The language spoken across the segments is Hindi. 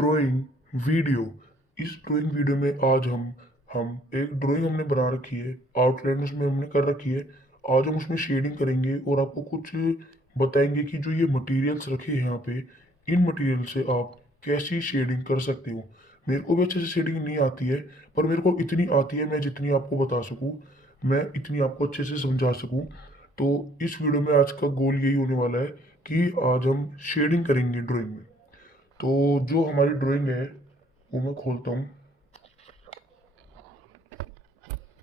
Drawing video. इस ड्राइंग वीडियो में आज हम एक ड्राइंग हमने बना रखी है, आउटलाइन उसमें हमने कर रखी है। आज हम उसमें शेडिंग करेंगे और आपको कुछ बताएंगे कि जो ये मटेरियल्स रखे हैं यहाँ पे, इन मटेरियल से आप कैसी शेडिंग कर सकते हो। मेरे को भी अच्छे से शेडिंग नहीं आती है, पर मेरे को इतनी आती है मैं जितनी आपको बता सकूँ, मैं इतनी आपको अच्छे से समझा सकूँ। तो इस वीडियो में आज का गोल यही होने वाला है कि आज हम शेडिंग करेंगे ड्राइंग में। तो जो हमारी ड्राइंग है वो मैं खोलता हूँ।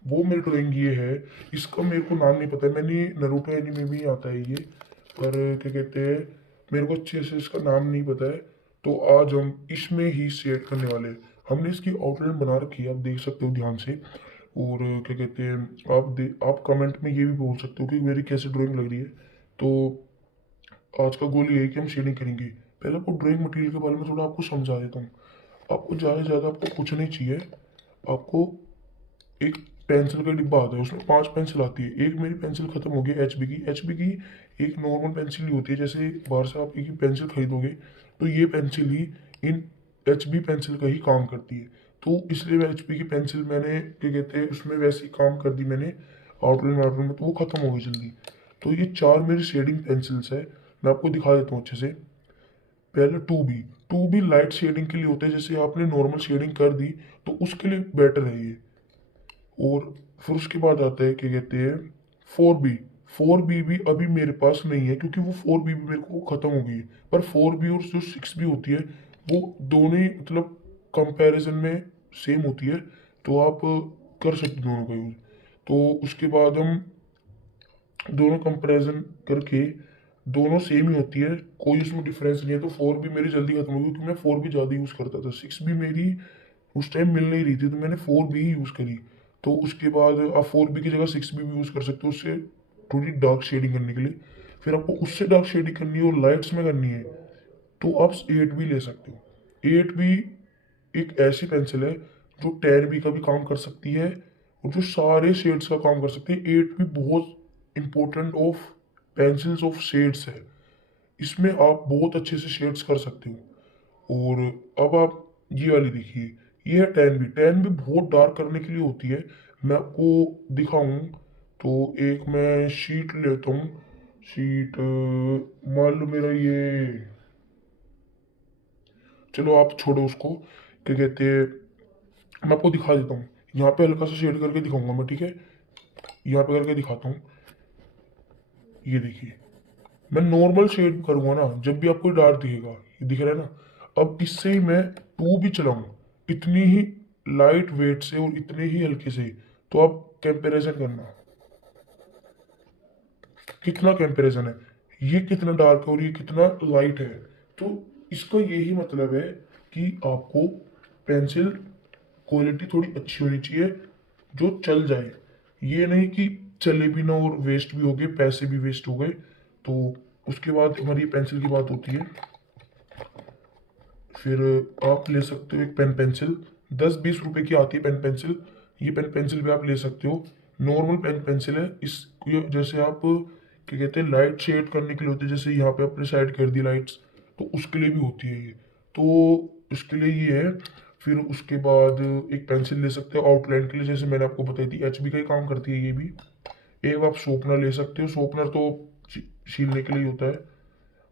वो मेरी ड्राइंग ये है। इसका मेरे को नाम नहीं पता है, मैंने नरूटो एनीमे में ही आता है ये, पर क्या कहते हैं, मेरे को अच्छे से इसका नाम नहीं पता है। तो आज हम इसमें ही शेड करने वाले हैं। हमने इसकी आउटलाइन बना रखी है, आप देख सकते हो ध्यान से। और क्या कहते हैं, आप कमेंट में ये भी बोल सकते हो कि मेरी कैसे ड्राइंग लग रही है। तो आज का गोल ये है कि हम शेडिंग करेंगे। पहले आपको ड्राइंग मटेरियल के बारे में थोड़ा आपको समझा देता हूँ। आपको ज़्यादा से ज़्यादा आपको कुछ नहीं चाहिए। आपको एक पेंसिल का डिब्बा आता है, उसमें 5 पेंसिल आती है। एक मेरी पेंसिल खत्म हो गई एचबी की एक नॉर्मल पेंसिल ही होती है। जैसे बाहर से आप एक ही पेंसिल खरीदोगे तो ये पेंसिल ही इन एचबी पेंसिल का ही काम करती है। तो इसलिए मैं एचबी की पेंसिल मैंने क्या कहते हैं उसमें वैसी काम कर दी मैंने आउटलाइन आउटलाइन में, तो वो खत्म हो गई जल्दी। तो ये 4 मेरी शेडिंग पेंसिल्स है। मैं आपको दिखा देता हूँ अच्छे से। पहले टू बी लाइट शेडिंग के लिए होता है। जैसे आपने नॉर्मल शेडिंग कर दी तो उसके लिए बेटर है ये। और फिर उसके बाद आता है क्या कहते हैं 4B। 4B भी अभी मेरे पास नहीं है क्योंकि वो 4B भी मेरे को ख़त्म हो गई है। पर 4B और जो 6B होती है वो दोनों ही मतलब कंपैरिजन में सेम होती है। तो आप कर सकते हो दोनों का यूज़। तो उसके बाद हम दोनों कंपैरिजन करके, दोनों सेम ही होती है, कोई उसमें डिफरेंस नहीं है। तो 4B मेरी जल्दी खत्म हो गई क्योंकि मैं 4B ज़्यादा यूज़ करता था। 6B मेरी उस टाइम मिल नहीं रही थी तो मैंने 4B ही यूज़ करी। तो उसके बाद आप 4B की जगह 6B भी यूज़ कर सकते हो उससे थोड़ी डार्क शेडिंग करने के लिए। फिर आपको उससे डार्क शेडिंग करनी है और लाइट्स में करनी है तो आप 8B ले सकते हो। 8B एक ऐसी पेंसिल है जो 10B का भी काम कर सकती है और जो सारे शेड्स का काम कर सकती है। 8B बहुत important of pencils of shades है। इसमें आप बहुत अच्छे से शेड्स कर सकते हो। और अब आप ये वाली देखिए, ये है 10B। 10B बहुत डार्क करने के लिए होती है। मैं आपको दिखाऊं तो एक मैं शीट लेता हूँ। शीट मान लो मेरा ये, चलो आप छोड़ो उसको, क्या कहते हैं, मैं आपको दिखा देता हूँ। यहाँ पे हल्का सा शेड करके दिखाऊंगा मैं, ठीक है। यहाँ पे करके दिखाता हूँ। ये देखिए, मैं नॉर्मल शेड करूंगा ना जब भी आपको डार्क दिखेगा, ये दिख रहा है ना। अब इससे ही मैं 2B चलाऊं इतनी ही लाइट वेट से और इतने ही हल्के से, तो आप कंपैरिजन करना कितना कंपैरिजन है, ये कितना डार्क है और ये कितना लाइट है। तो इसका यही मतलब है कि आपको पेंसिल क्वालिटी थोड़ी अच्छी होनी चाहिए जो चल जाए। ये नहीं कि चले भी ना और वेस्ट भी हो गए, पैसे भी वेस्ट हो गए। तो उसके बाद हमारी पेंसिल की बात होती है। फिर आप ले सकते हो एक पेन पेंसिल, 10-20 रुपए की आती है पेन पेंसिल। ये पेन पेंसिल भी आप ले सकते हो। नॉर्मल पेन पेंसिल है। इस जैसे आप क्या कहते हैं लाइट शेड करने के लिए होती है, जैसे यहाँ पे आपने साइड कर दी लाइट्स, तो उसके लिए भी होती है ये। तो उसके लिए ये है। फिर उसके बाद एक पेंसिल ले सकते हो आउटलाइन के लिए, जैसे मैंने आपको बताई थी एचबी का ही काम करती है ये भी। एक आप शॉर्पनर ले सकते हो। शॉर्पनर तो छीलने के लिए होता है।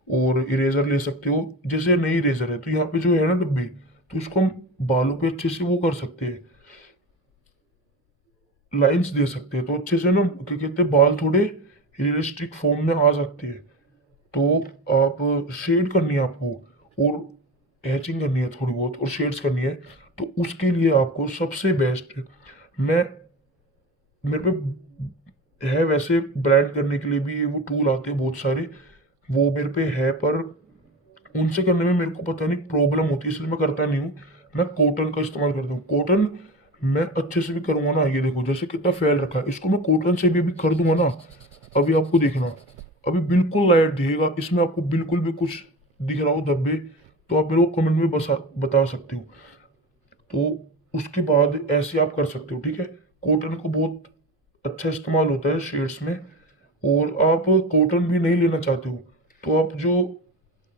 और इरेजर ले सकते हो। जैसे नई इरेजर है तो यहाँ पे जो है ना डब्बे, तो उसको हम बालों पे अच्छे से वो कर सकते हैं, लाइंस दे सकते हैं। तो अच्छे से ना क्या कहते हैं बाल थोड़े रियलिस्टिक फॉर्म में आ सकते हैं। तो आप शेड करनी है आपको और हैचिंग करनी है थोड़ी बहुत और शेड्स करनी है। तो उसके लिए आपको सबसे बेस्ट, मैं मेरे पे है वैसे ब्रांड करने के लिए भी वो टूल आते हैं बहुत सारे, वो मेरे पे है, पर उनसे करने में मेरे को पता नहीं प्रॉब्लम होती है इसलिए मैं करता नहीं हूँ। मैं कॉटन का इस्तेमाल करता हूँ। कॉटन मैं अच्छे से भी करूँगा ना, ये देखो जैसे कितना फैल रखा है, इसको मैं कॉटन से भी अभी कर दूंगा ना। अभी आपको देखना, अभी बिल्कुल लाइट दिखेगा। इसमें आपको बिल्कुल भी कुछ दिख रहा हो धब्बे तो आप मेरे को कमेंट में बता सकते हो। तो उसके बाद ऐसे आप कर सकते हो, ठीक है। कॉटन को बहुत अच्छा इस्तेमाल होता है शेड्स में। और आप कॉटन भी नहीं लेना चाहते हो तो आप जो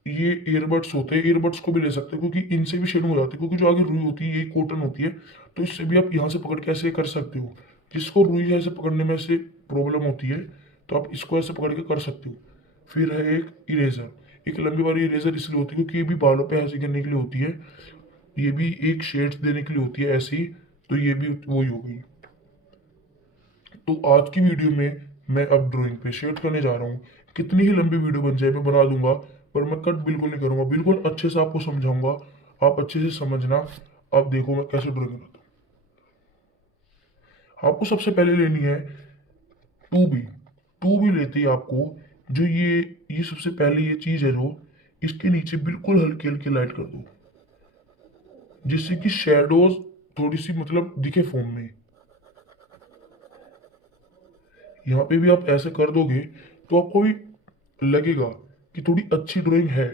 ये ईयरबड्स होते हैं, ईयरबड्स को भी ले सकते हैं क्योंकि इनसे भी शेडिंग हो जाती है, क्योंकि जो आगे रुई होती है ये कॉटन होती है, तो इससे भी आप यहाँ से पकड़ के ऐसे कर सकते हो। जिसको रुई ऐसे पकड़ने में ऐसे प्रॉब्लम होती है तो आप इसको ऐसे पकड़ के कर सकते हो। फिर है एक इरेजर। एक लंबी वाली इरेजर इसलिए होती है क्योंकि ये भी बालों पे ऐसे करने के लिए होती है, ये भी एक शेड्स देने के लिए होती है ऐसी, तो ये भी वही हो गई। तो आज की वीडियो में मैं अब ड्राइंग पे शेड करने जा रहा हूँ। कितनी ही लंबी वीडियो बन जाए मैं बना दूंगा, पर मैं कट बिल्कुल नहीं करूंगा, बिल्कुल अच्छे से आपको समझाऊंगा, आप अच्छे से समझना। आप देखो मैं कैसे ड्राइंग बनाता हूँ। आपको सबसे पहले लेनी है टू बी। टू बी लेते ही आपको जो ये सबसे पहले ये चीज है जो इसके नीचे बिल्कुल हल्की हल्की लाइट कर दो, जिससे कि शेडोज थोड़ी सी मतलब दिखे फोम में। यहाँ पे भी आप ऐसे कर दोगे तो आपको भी लगेगा कि थोड़ी अच्छी ड्राइंग है।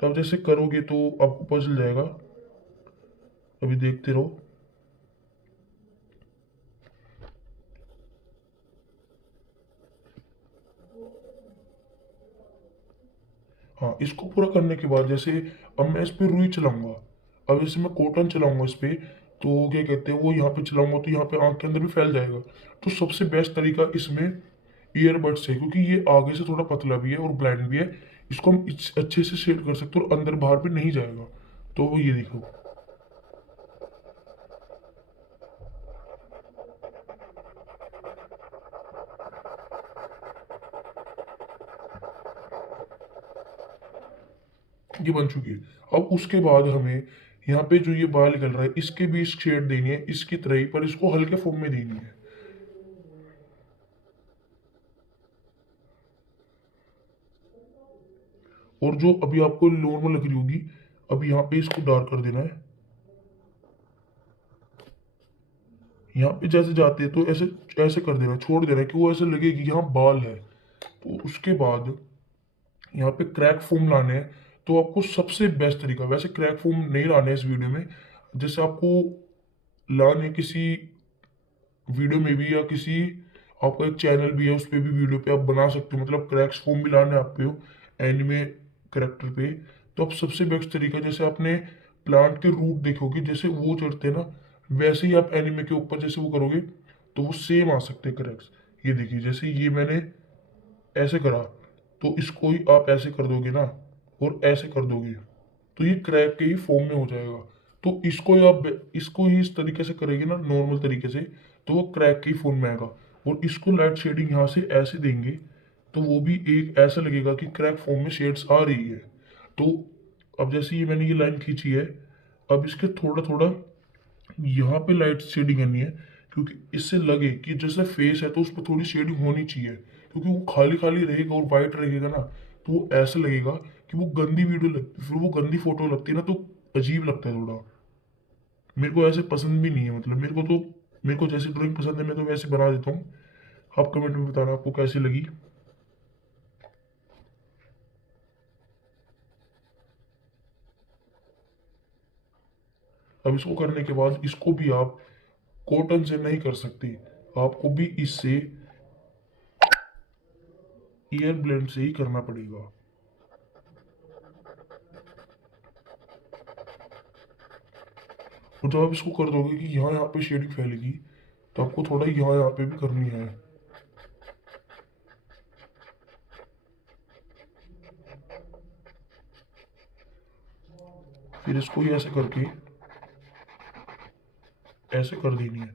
तो आप जैसे करोगे तो आपको पता चल जाएगा। अभी देखते रहो। हाँ, इसको पूरा करने के बाद जैसे अब मैं इस पे रुई चलाऊंगा, अब जैसे मैं कॉटन चलाऊंगा इस पे, तो क्या कहते हैं वो यहाँ पे चलाऊंगा तो यहाँ पे आंख के अंदर भी फैल जाएगा। तो सबसे बेस्ट तरीका इसमें ईयरबड्स है, क्योंकि ये आगे से थोड़ा पतला भी है और ब्लाइंड भी है। इसको हम अच्छे से शेड कर सकते हैं और अंदर बाहर भी नहीं जाएगा। तो वो ये देखो। ये बन चुकी है। अब उसके बाद हमें यहाँ पे जो ये बाल निकल रहा है इसके भी शेड देनी है इसकी तरह ही, पर इसको हल्के फॉर्म में देनी है। और जो अभी आपको नॉर्मल लग रही होगी, अब यहाँ पे इसको डार्क कर देना है। यहाँ पे जैसे जाते हैं तो ऐसे ऐसे कर देना, छोड़ देना कि वो ऐसे लगे कि यहाँ बाल है। तो उसके बाद यहाँ पे क्रैक फोम लाने हैं। तो आपको सबसे बेस्ट तरीका, वैसे क्रैक फोम नहीं लाने इस वीडियो में, जैसे आपको लाने किसी वीडियो में भी या किसी आपका एक चैनल भी है उस पर भी वीडियो पे आप बना सकते हो, मतलब क्रैक्स फॉर्म भी लाने आप पे हो एनिमे करेक्टर पे। तो आप सबसे बेस्ट तरीका, जैसे आपने प्लांट के रूट देखोगे जैसे वो चढ़ते हैं ना, वैसे ही आप एनिमे के ऊपर जैसे वो करोगे तो वो सेम आ सकते हैं क्रैक्स। ये देखिए जैसे ये मैंने ऐसे करा, तो इसको ही आप ऐसे कर दोगे ना और ऐसे कर दोगे तो ये क्रैक के ही फॉर्म में हो जाएगा। तो इसको ही आप इसको ही इस तरीके से करेंगे ना नॉर्मल तरीके से, तो वो क्रैक के ही फॉर्म में आएगा। और इसको लाइट शेडिंग यहाँ से ऐसे देंगे तो वो भी एक ऐसा लगेगा कि क्रैक फॉर्म में शेड्स आ रही है। तो अब जैसे ये मैंने ये लाइन खींची है, अब इसके थोड़ा थोड़ा यहाँ पे लाइट शेडिंग करनी है, क्योंकि इससे लगे कि जैसे फेस है तो उस पर थोड़ी शेडिंग होनी चाहिए, क्योंकि वो खाली खाली रहेगा और वाइट रहेगा ना, तो वो ऐसा लगेगा कि वो गंदी वीडियो लगती, फिर वो गंदी फोटो लगती है ना, तो अजीब लगता है थोड़ा। मेरे को ऐसे पसंद भी नहीं है, मतलब मेरे को जैसी ड्राइंग पसंद है मैं तो वैसे बना देता हूँ। आप कमेंट में बताना आपको कैसी लगी। अब इसको करने के बाद इसको भी आप कॉटन से नहीं कर सकते, आपको भी इससे ईयर ब्लेंड से ही करना पड़ेगा। और जब आप इसको कर दोगे कि यहाँ यहाँ पे शेडिंग फैलेगी, तो आपको थोड़ा यहाँ यहाँ पे भी करनी है। फिर इसको ही ऐसे करके ऐसे कर देनी है।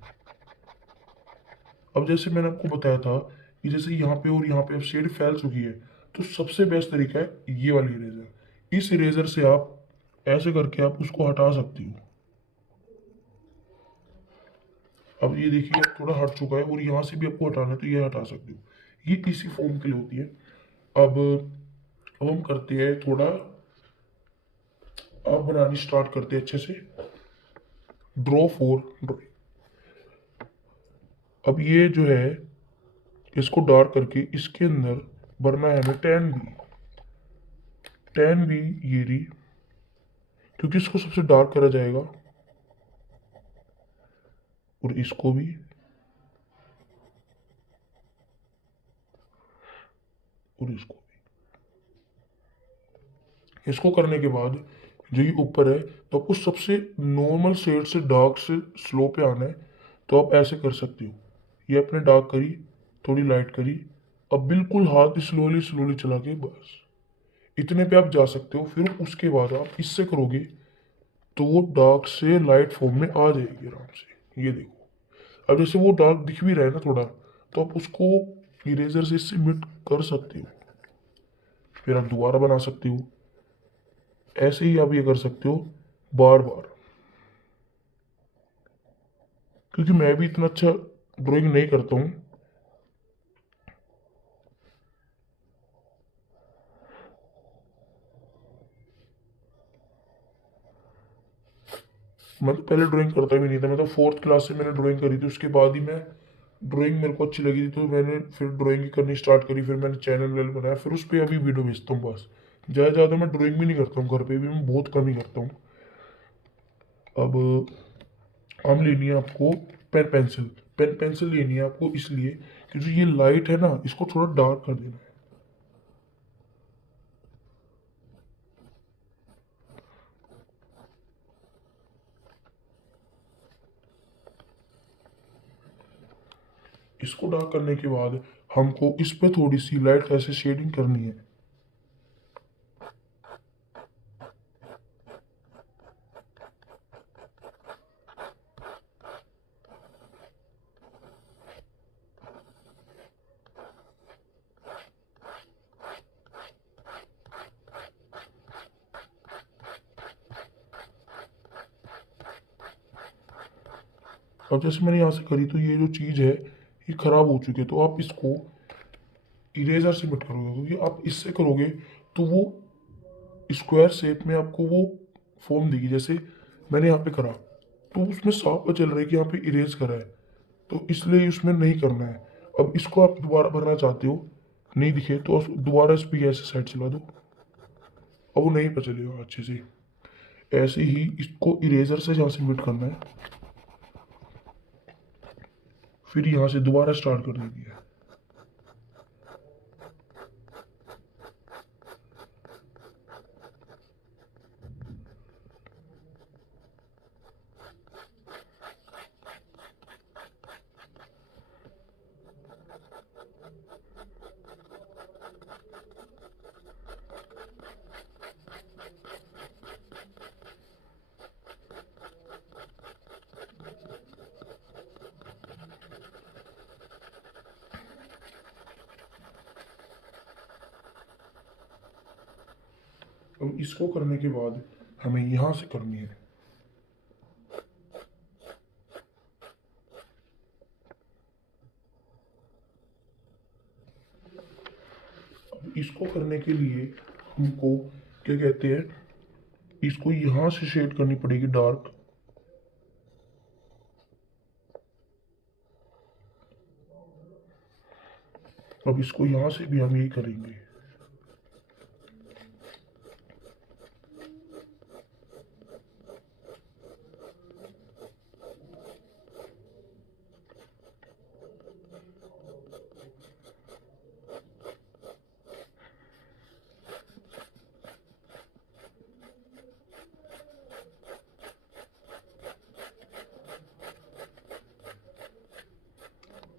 अब जैसे मैंने आपको बताया था कि जैसे यहाँ पे और यहाँ पे अब शेड फैल चुकी है, तो सबसे बेस्ट तरीका है ये वाली इरेजर। इस इरेजर से आप ऐसे करके आप उसको हटा सकती हो। अब ये देखिए अब थोड़ा हट चुका है और यहाँ से भी आपको हटाना है तो ये हटा सकते हो। ये इसी फॉर्म के लिए होती है। अब अब हम करते हैं थोड़ा, अब बनानी स्टार्ट करते हैं अच्छे से। Draw for drawing. अब ये जो है इसको डार्क करके इसके अंदर भरना है हमें टैन भी। टैन भी ये रही, क्योंकि इसको सबसे डार्क करा जाएगा। और इसको भी, और इसको भी। इसको करने के बाद जो ये ऊपर है, तो आपको सबसे नॉर्मल शेड से डार्क से स्लो पे आना है। तो आप ऐसे कर सकते हो, ये आपने डार्क करी, थोड़ी लाइट करी, अब बिल्कुल हाथ स्लोली स्लोली चला के बस इतने पे आप जा सकते हो। फिर उसके बाद आप इससे करोगे तो वो डार्क से लाइट फॉर्म में आ जाएगी आराम से। ये देखो, अब जैसे वो डार्क दिख भी रहा है ना थोड़ा, तो आप उसको इरेजर से इससे मिट कर सकते हो। फिर आप दोबारा बना सकते हो, ऐसे ही आप ये कर सकते हो बार बार। क्योंकि मैं भी इतना अच्छा ड्राइंग नहीं करता हूँ, मैं तो पहले ड्राइंग करता भी नहीं था। मैं तो फोर्थ क्लास से मैंने ड्राइंग करी थी, उसके बाद ही मैं ड्राइंग मेरे को अच्छी लगी थी, तो मैंने फिर ड्राइंग करनी स्टार्ट करी। फिर मैंने चैनल वैनल बनाया, फिर उस पर अभी वीडियो भेजता हूँ बस। ज़्यादा मैं ड्राइंग भी नहीं करता हूँ, घर पे भी मैं बहुत कम ही करता हूँ। अब आम लेनी है आपको पेन पेंसिल। पेन पेंसिल लेनी है आपको इसलिए कि जो ये लाइट है ना, इसको थोड़ा डार्क कर देना है। इसको डार्क करने के बाद हमको इस पे थोड़ी सी लाइट ऐसे शेडिंग करनी है। अब जैसे मैंने यहाँ से करी, तो ये जो चीज़ है ये खराब हो चुकी है, तो आप इसको इरेजर से मत करोगे, क्योंकि आप इससे करोगे तो वो स्क्वायर शेप में आपको वो फॉर्म देगी। जैसे मैंने यहाँ पे करा, तो उसमें साफ पता चल रहा है कि यहाँ पे इरेज करा है, तो इसलिए उसमें नहीं करना है। अब इसको आप दोबारा भरना चाहते हो, नहीं दिखे तो दोबारा इस पे ऐसे साइड चला दो, अब वो नहीं पता चलेगा अच्छे से। ऐसे ही इसको इरेजर से यहाँ से मिट करना है, फिर यहाँ से दोबारा स्टार्ट कर देनी है। अब इसको करने के बाद हमें यहाँ से करनी है। अब इसको करने के लिए हमको क्या कहते हैं, इसको यहाँ से शेड करनी पड़ेगी डार्क। अब इसको यहाँ से भी हम यही करेंगे।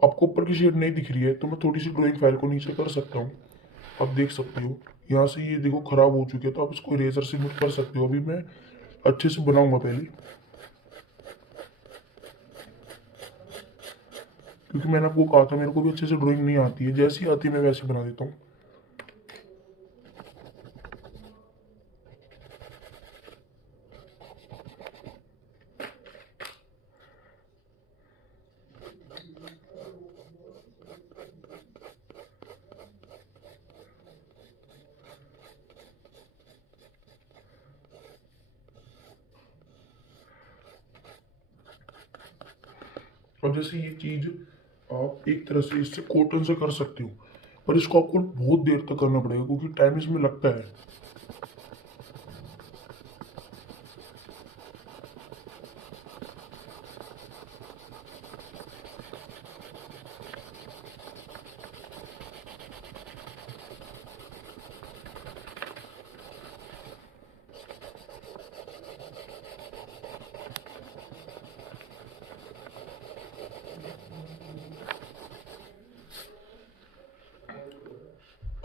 आपको ऊपर की शेड नहीं दिख रही है, तो मैं थोड़ी सी ड्राइंग फाइल को नीचे कर सकता हूँ। आप देख सकते हो यहाँ से ये देखो खराब हो चुकी है, तो आप इसको इरेजर से मिट कर सकते हो। अभी मैं अच्छे से बनाऊंगा पहले, क्योंकि मैंने आपको कहा था मेरे को भी अच्छे से ड्राइंग नहीं आती है, जैसी आती है मैं वैसे बना देता हूँ। और जैसे ये चीज आप एक तरह से इससे कॉटन से कर सकते हो, पर इसको आपको बहुत देर तक करना पड़ेगा, क्योंकि टाइम इसमें लगता है।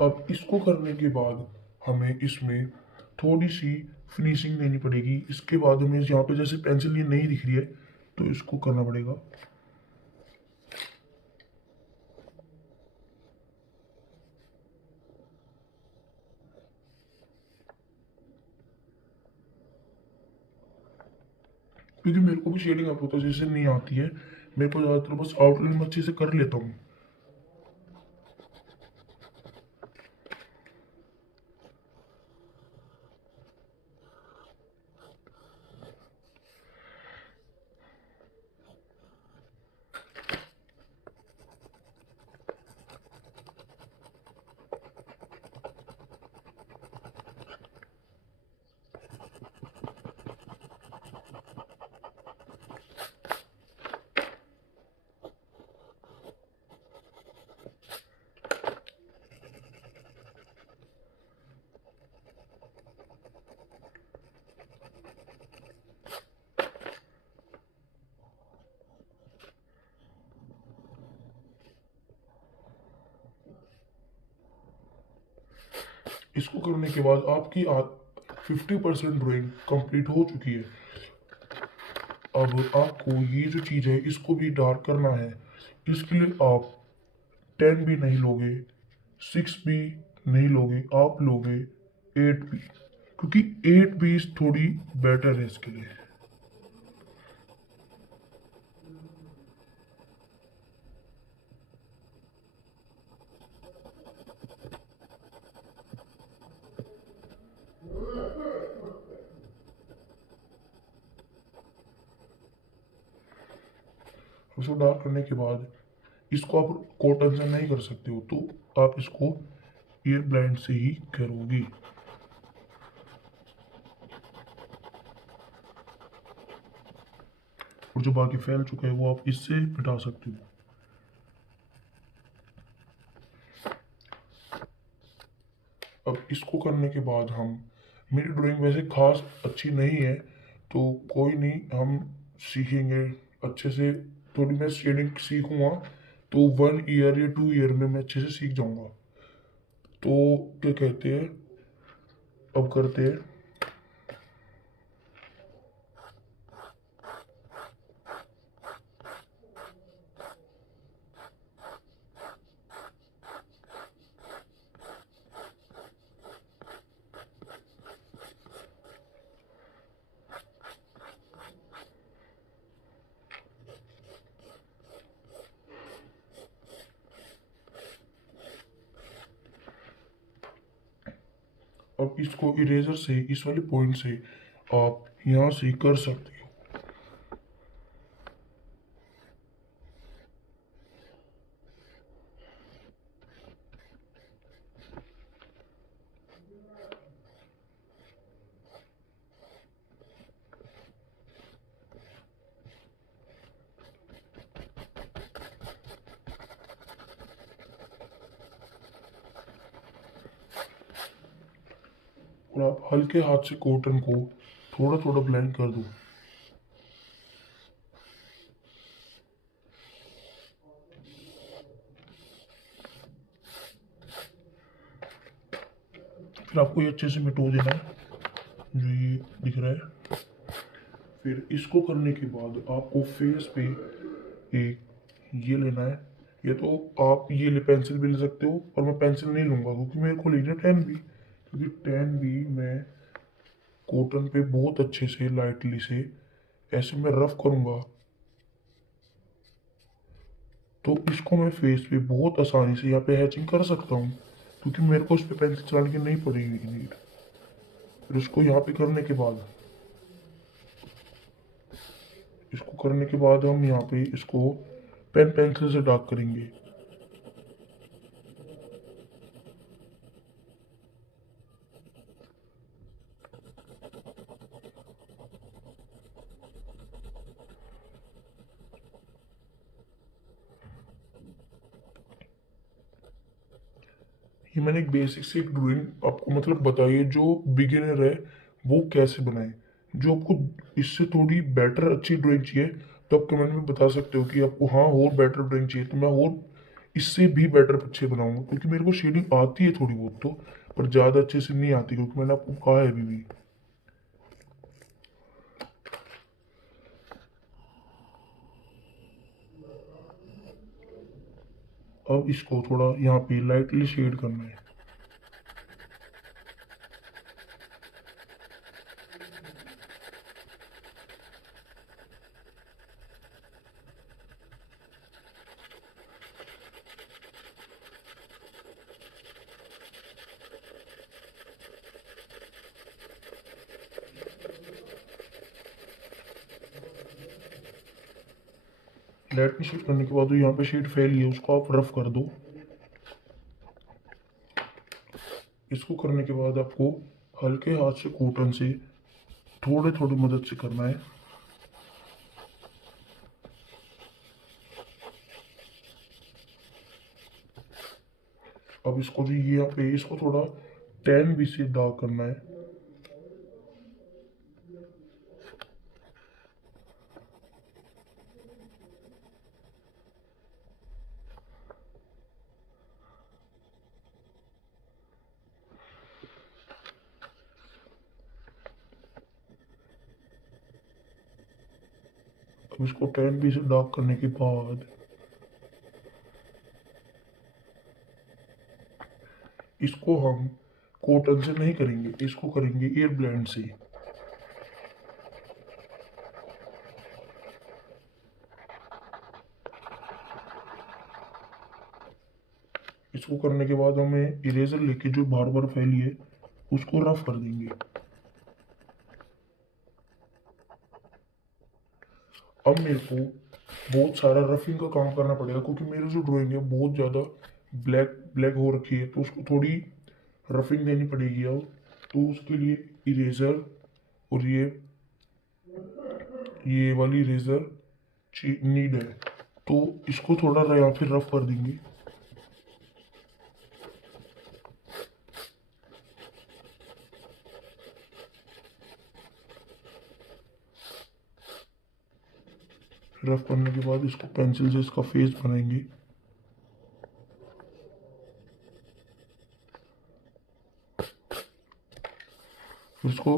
अब इसको करने के बाद हमें इसमें थोड़ी सी फिनिशिंग देनी पड़ेगी। इसके बाद हमें यहाँ पे जैसे पेंसिल ये नहीं दिख रही है तो इसको करना पड़ेगा। क्योंकि मेरे को भी शेडिंग आप होता जैसे नहीं आती है, मेरे को ज़्यादातर बस आउटलाइन में अच्छे से कर लेता हूँ। इसको करने के बाद आपकी 50% ड्राइंग कंप्लीट हो चुकी है। अब आपको ये जो चीज़ है इसको भी डार्क करना है। इसके लिए आप 10 भी नहीं लोगे, 6 भी नहीं लोगे, आप लोगे 8 भी, क्योंकि 8 भी थोड़ी बेटर है इसके लिए। उसको डार्क करने के बाद इसको आप कॉटन से नहीं कर सकते हो, तो आप इसको एयर ब्लाइंड से ही करोगे। और जो बाकी फैल चुका है वो आप इससे मिटा सकते हो। अब इसको करने के बाद मेरी ड्राइंग वैसे खास अच्छी नहीं है, तो कोई नहीं, हम सीखेंगे अच्छे से। थोड़ी मैं शेडिंग सीखूंगा तो 1 ईयर या 2 ईयर में मैं अच्छे से सीख जाऊंगा। तो क्या कहते हैं, अब करते हैं। अब इसको इरेजर से इस वाले पॉइंट से आप यहाँ से कर सकते हो। और आप हल्के हाथ से कॉटन को थोड़ा थोड़ा ब्लेंड कर दो। फिर आपको ये अच्छे से मिटो देना है जो ये दिख रहा है। फिर इसको करने के बाद आपको फेस पे एक ये लेना है। ये तो आप ये ले पेंसिल भी ले सकते हो, और मैं पेंसिल नहीं लूँगा क्योंकि मेरे को लेना 10 भी, क्योंकि 10 भी मैं कॉटन पे बहुत अच्छे से लाइटली से ऐसे मैं रफ करूँगा, तो इसको मैं फेस पे बहुत आसानी से यहाँ पे हैचिंग कर सकता हूँ, क्योंकि मेरे को उस पर पेंसिल चलाने की नहीं पड़ेगी नीड। फिर उसको यहाँ पे करने के बाद, इसको करने के बाद हम यहाँ पे इसको पेन पेंसिल से डार्क करेंगे। ये मैंने एक बेसिक सी एक ड्राइंग आपको मतलब बताइए, जो बिगिनर है वो कैसे बनाए। जो आपको इससे थोड़ी बेटर अच्छी ड्राइंग चाहिए तो आप कमेंट में बता सकते हो कि आपको हाँ और बेटर ड्राइंग चाहिए, तो मैं और इससे भी बेटर पिक्चर बनाऊंगा, क्योंकि मेरे को शेडिंग आती है थोड़ी बहुत तो, पर ज़्यादा अच्छे से नहीं आती, क्योंकि मैंने आपको कहा है अभी भी। अब इसको थोड़ा यहाँ पे लाइटली शेड करना है। लाइटली शेड करने के बाद यहाँ पे शेड फैली है, उसको आप रफ कर दो। इसको करने के बाद आपको हल्के हाथ से कॉटन से थोड़े थोड़ी मदद से करना है। अब इसको जो ये यहाँ पे इसको थोड़ा टैन भी से डार्क करना है। अब इसको टैन भी से डार्क करने के बाद इसको हम कॉटन से नहीं करेंगे, इसको करेंगे एयर ब्लेंड से। इसको करने के बाद हमें इरेजर लेके जो बार बार फैली है उसको रफ कर देंगे। अब मेरे को बहुत सारा रफिंग का काम करना पड़ेगा, क्योंकि मेरी जो ड्राइंग है बहुत ज़्यादा ब्लैक ब्लैक हो रखी है, तो उसको थोड़ी रफिंग देनी पड़ेगी। अब तो उसके लिए इरेजर और ये वाली इरेजर नीड है, तो इसको थोड़ा यहाँ फिर रफ कर देंगे। रफ करने के बाद इसको पेंसिल से इसका फेस बनाएंगे। फिर इसको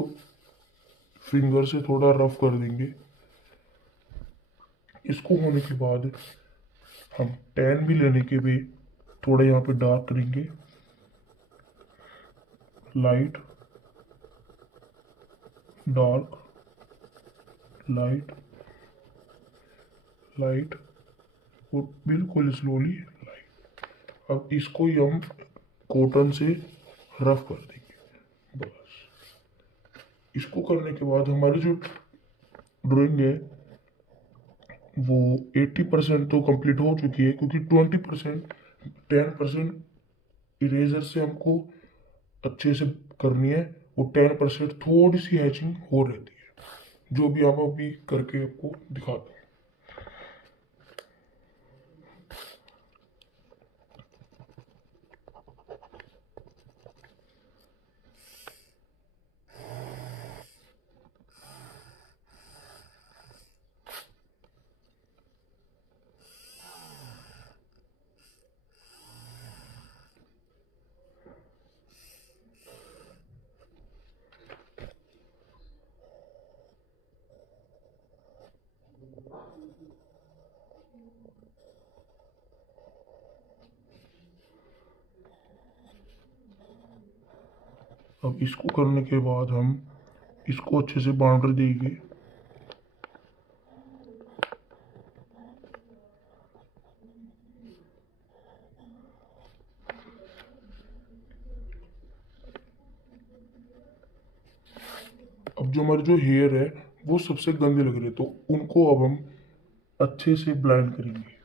फिंगर से थोड़ा रफ कर देंगे। इसको होने के बाद हम टैन भी लेने के भी थोड़ा यहाँ पे डार्क करेंगे। लाइट डार्क लाइट लाइट और बिल्कुल स्लोली लाइट। अब इसको ही हम कॉटन से रफ कर देंगे बस। इसको करने के बाद हमारी जो ड्राइंग है वो 80% तो कंप्लीट हो चुकी है, क्योंकि 20% 10% इरेजर से हमको अच्छे से करनी है, वो 10% थोड़ी सी हैचिंग हो रहती है, जो भी आप अभी करके आपको दिखाता हूँ। अब इसको करने के बाद हम इसको अच्छे से बाउंड्री देंगे। अब जो हमारे जो हेयर है वो सबसे गंदे लग रहे हैं, तो उनको अब हम अच्छे से ब्लेंड करेंगे।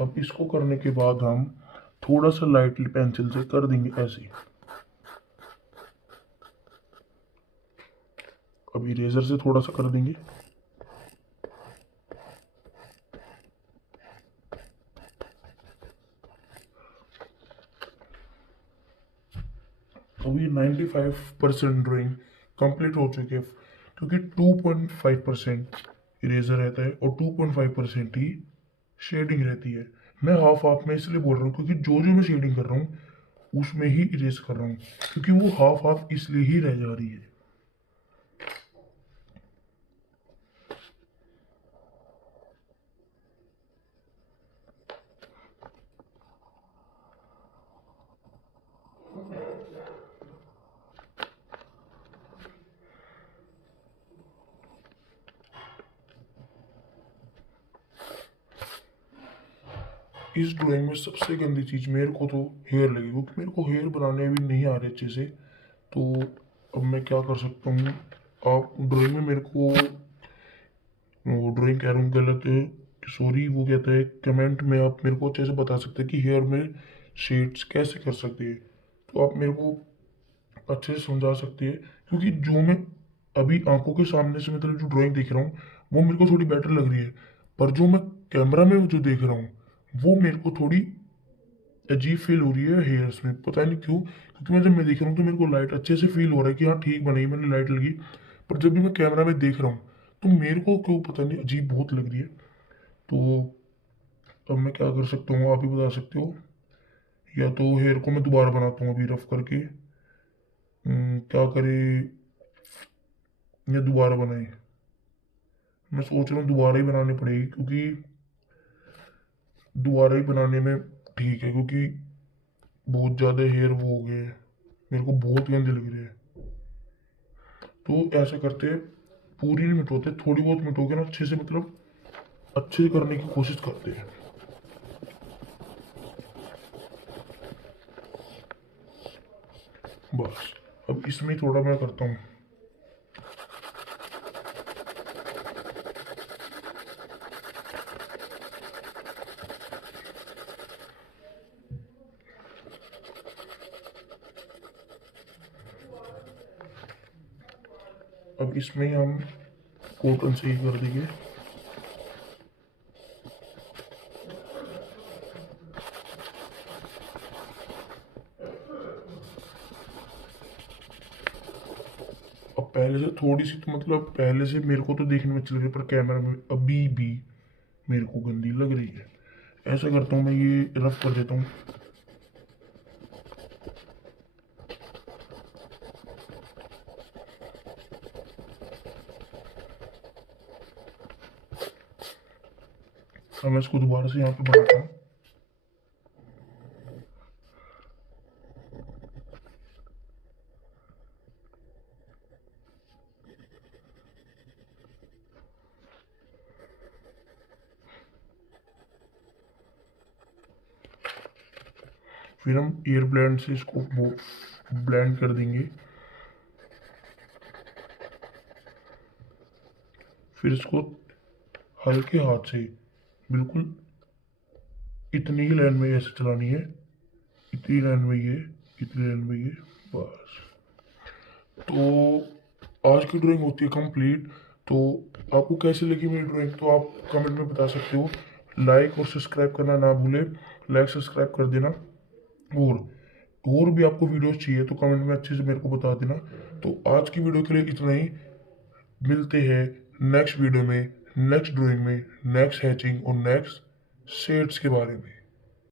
अब इसको करने के बाद हम थोड़ा सा लाइटली पेंसिल से कर देंगे ऐसे। अब इरेजर से थोड़ा सा कर देंगे। अभी 95% ड्राइंग कंप्लीट हो चुकी है, क्योंकि 2.5% इरेजर रहता है और 2.5% ही शेडिंग रहती है। मैं हाफ हाफ में इसलिए बोल रहा हूँ क्योंकि जो जो मैं शेडिंग कर रहा हूँ उसमें ही इरेज कर रहा हूँ, क्योंकि वो हाफ हाफ इसलिए ही रह जा रही है। इस ड्राइंग में सबसे गंदी चीज मेरे को तो हेयर लगी, क्योंकि मेरे को हेयर बनाने भी नहीं आ रहे अच्छे से। तो अब मैं क्या कर सकता हूँ, आप ड्राइंग में मेरे को, वो ड्राइंग कह रहा हूँ गलत, सॉरी, वो कहता है कमेंट में आप मेरे को अच्छे से बता सकते हैं कि हेयर में शेड्स कैसे कर सकते हैं। तो आप मेरे को अच्छे से समझा सकते हैं, क्योंकि जो मैं अभी आंखों के सामने से मतलब जो ड्राइंग देख रहा हूँ वो मेरे को थोड़ी बेटर लग रही है, पर जो मैं कैमरा में जो देख रहा हूँ वो मेरे को थोड़ी अजीब फील हो रही है हेयर्स में, पता नहीं क्यों। क्योंकि मैं जब मैं देख रहा हूँ तो मेरे को लाइट अच्छे से फील हो रहा है कि हाँ ठीक बनाई मैंने, लाइट लगी, पर जब भी मैं कैमरा में देख रहा हूँ तो मेरे को क्यों पता नहीं अजीब बहुत लग रही है। तो अब मैं क्या कर सकता हूँ, आप ही बता सकते हो। या तो हेयर को मैं दोबारा बनाता हूँ अभी रफ करके, क्या करे, या दोबारा बनाए। मैं सोच रहा हूँ दोबारा ही बनानी पड़ेगी, क्योंकि दोबारा ही बनाने में ठीक है, क्योंकि बहुत ज़्यादा हेयर वो हो गए हैं, मेरे को बहुत गंदे लग रहे हैं। तो ऐसा करते हैं, पूरी नहीं मिटोते, थोड़ी बहुत मिटोगे ना अच्छे से, मतलब अच्छे से करने की कोशिश करते हैं। बस अब इसमें थोड़ा मैं करता हूँ। अब इसमें ही हम कॉटन से ही कर देंगे। अब पहले से थोड़ी सी तो मतलब पहले से मेरे को तो देखने में अच्छी लग रही है, पर कैमरा में अभी भी मेरे को गंदी लग रही है। ऐसा करता हूँ मैं, ये रफ कर देता हूँ। अब मैं इसको दोबारा से यहाँ पे बनाता हूँ। फिर हम एयर ब्लेंड से इसको ब्लेंड कर देंगे। फिर इसको हल्के हाथ से बिल्कुल इतनी ही लाइन में ऐसे चलानी है, इतनी लाइन में ये, इतनी लाइन में ये, बस। तो आज की ड्राइंग होती है कंप्लीट। तो आपको कैसी लगी मेरी ड्राइंग, तो आप कमेंट में बता सकते हो। लाइक और सब्सक्राइब करना ना भूले, लाइक सब्सक्राइब कर देना। और भी आपको वीडियोस चाहिए तो कमेंट में अच्छे से मेरे को बता देना। तो आज की वीडियो के लिए इतना ही। मिलते हैं नेक्स्ट वीडियो में, नेक्स्ट ड्राइंग में, नेक्स्ट हैचिंग और नेक्स्ट शेड्स के बारे में।